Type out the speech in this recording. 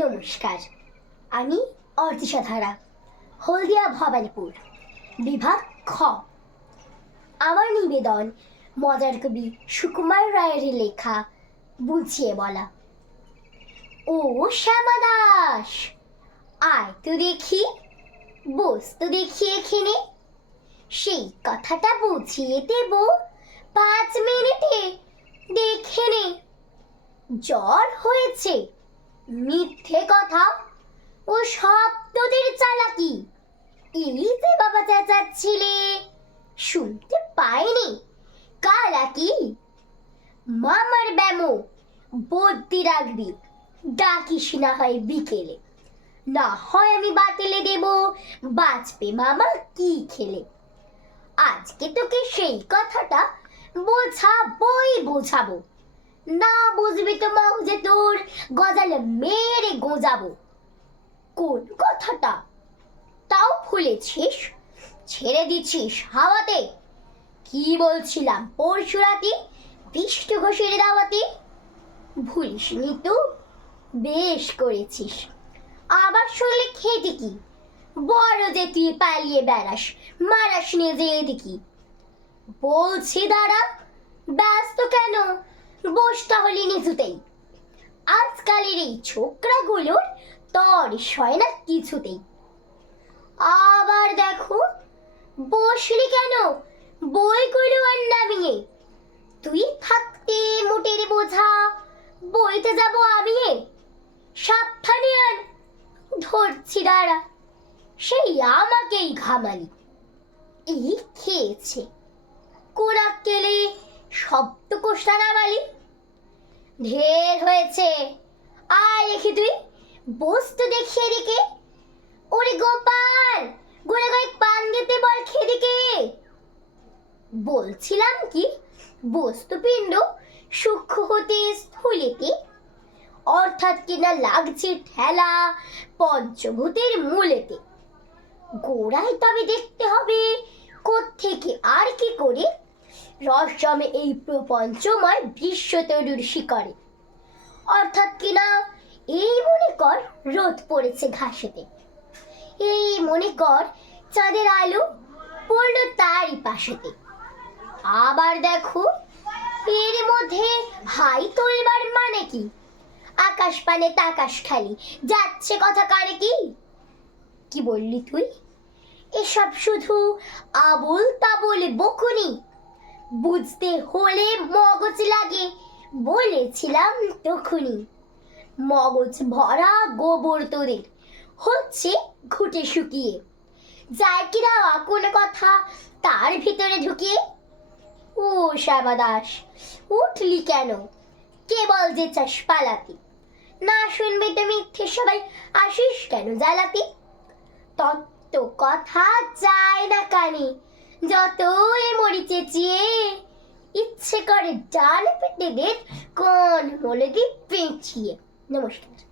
নমস্কার। আমি অর্তিশা ধারা হলদিয়া ভবানীপুর, বিভাগ খ। আমার নিবেদন মজার কবি সুকুমার রায়ের লেখা বুঝিয়ে বলা। ও শ্যামা দাস, আয় তো দেখি, বস তো দেখি এখানে। সেই কথাটা বুঝিয়ে দেব পাঁচ মিনিটে, দেখে নে। জ্বর হয়েছে মিথ্যে কথা ও সব তোদের চালাকি। এই যে বাবা চেঁচাচ্ছিলে শুনতে পাইনি কালাকি মামার ব্যামো বদ্যি রাখবি ডাকিস না হয় বিকেলে। না হয় আমি বাতিলে দেব, বাঁচবে মামা কি খেলে? আজকে তোকে সেই কথাটা বোঝাবই বোঝাবো। না বুঝবি তো মগজে তোর গজালে মেরে গোজাবো। কোন কথাটা? তাও ভুলেছিস? ছেড়ে দিচ্ছিস হাওয়াতে? কি বলছিলাম পরশু রাতে বিষ্ণু ঘোষের দাওয়াতে? ভুলিসনি তো? বেশ করেছিস। আবার শুনলে খেতে কি? বড় যে তুই পালিয়ে বেড়াস, মারাস যে এদিকে। বলছি দাঁড়া, ব্যস্ত কেন? বসটা হলি নিজুতেই আজকালের এই ছোকরাগুলোর তর সয় না কিছুতেই। আবার দেখো, বসলি কেন? বইগুলো আর নামিয়ে তুই থাকতে মোটের বোঝা, বইতে যাব আমি সাবধানে আর ধরছি দাঁড়া, সেই আমাকেই ঘামালি। এই খেয়েছে। কোরাক কেলে শব্দ কোষটা নামালি ঢের হয়েছে। আয় দেখি তুই, বস্তু দেখিয়ে দিকে ওরে গোপাল গোড়ে কয়েক পান দিতে বল খেদিকে। বলছিলাম কি, বস্তুপিণ্ড সূক্ষ্ম হতে স্থূলিতে, অর্থাৎ কিনা লাগছে ঠেলা পঞ্চভূতের মূলেতে। গোড়ায় তবে দেখতে হবে, কোত্থেকে আর কি করে রস জমে এই প্রপঞ্চময় বিশ্ব তরুর শিকরে অর্থাৎ কিনা এই মনে কর রোদ পড়েছে ঘাসেতে। এই মনে কর চাঁদের আলো পড়ল তারই পাশেতে। আবার দেখো, এর মধ্যে হাই তোলবার মানে কি? আকাশ পানে তাকাশ খালি, যাচ্ছে কথা কারে কি? কি বললি তুই? এসব শুধু আবুল তাবুল বকুনি। বুঝতে হলে মগজ লাগে, বলেছিলাম তখনই মগজ ভরা গোবর তোদের, হচ্ছে ঘুটে শুকিয়ে। যায় কি কিনা কোনো কথা তার ভিতরে ঢুকিয়ে? ও শ্যামা দাস, উঠলি কেন? কেবল যে চাস পালাতে? না শুনবে তো মিথ্যে সবাই, আসিস কেন জ্বালাতে? তত্ত্ব কথা যায় না কানে। যতই মরি চেঁচিয়ে ইচ্ছে করে ডাল পেটে দেখ কোন মলে দি পেঁচিয়ে। নমস্কার।